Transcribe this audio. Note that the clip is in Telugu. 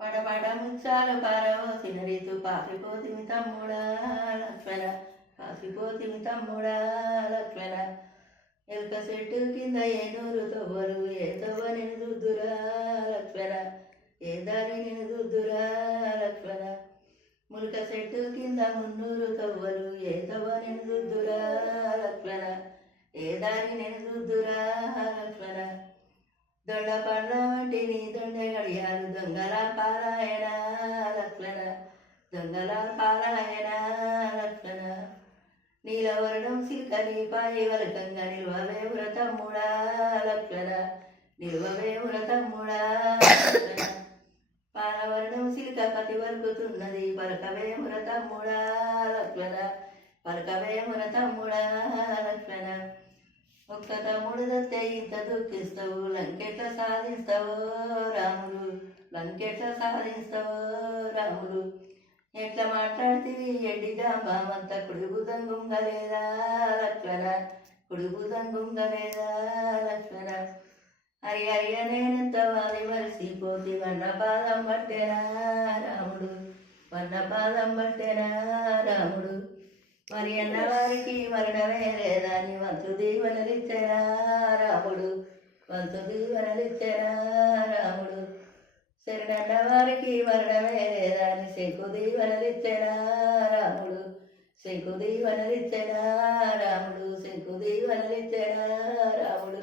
పడపడ ముచ్చాలు పారవోసిన రీతు పాసిపోతిమి తమ్ముడా లక్ష్మణ, పాసిపోతిమి తమ్ముడా లక్ష్మణ. ఎలుక చెట్టు కింద ఏనూరు తవ్వలు, ఏ తవ్వ నేను దుద్దురా లక్ష్మణ, ఏ దారి నేను దుద్దురా లక్ష్మణ. ములక చెట్టు కింద మున్నూరు తవ్వలు, ఏ తవ్వ నేను దుద్దురా లక్ష్మణ, ఏ దారి నేను దుద్దురా లక్ష్మణ. దొండ పండ్ల వంటి నీ దొండ గడియాలు, దొంగల పారాయణ లక్ష్మణ, దొంగల పారాయణ లక్ష్మణ. నీలవర్ణం సిల్కని పాయి వరకంగా నిల్వవే వ్రతమ్ముడా లక్ష్మణ, నిల్వవే వ్రతమ్ముడా లక్ష్మణ. పాలవర్ణం సిల్క పతి వరుకుతున్నది, పలకవే వ్రతమ్ముడా లక్ష్మణ, పలకవే వ్రతమ్ముడా లక్ష్మణ. ఒక్క తమ్ముడు దత్తే ఇంత దుఃఖిస్తావు, లంకెట్ల సాధిస్తావో రాములు, లంకెట్ల సాధిస్తావో రాములు. ఎట్లా మాట్లాడితివి ఎడ్డి జాంబామంత, కుడిభుజం గుంగలేదా లక్ష్మణ, కుడిభుజం గుంగలేదా లక్ష్మణ. హరి హరి అనేంత వారి మరిసిపోతి, వన్న పాదం పట్టెనా రాముడు, వన్న పాదం పట్టెనా రాముడు. మరి అన్నవారికి మరణమే లేదని వంతు దీవెనలిచ్చెనా రాముడు, వంతు దీవెనలిచ్చెనా రాముడు. శరణన్న వారికి మరణమే లేదని శంకు దీవెనలిచ్చెనా రాముడు, శంకు దీవెనలిచ్చెనా రాముడు, శంకు దీవెనలిచ్చెనా రాముడు.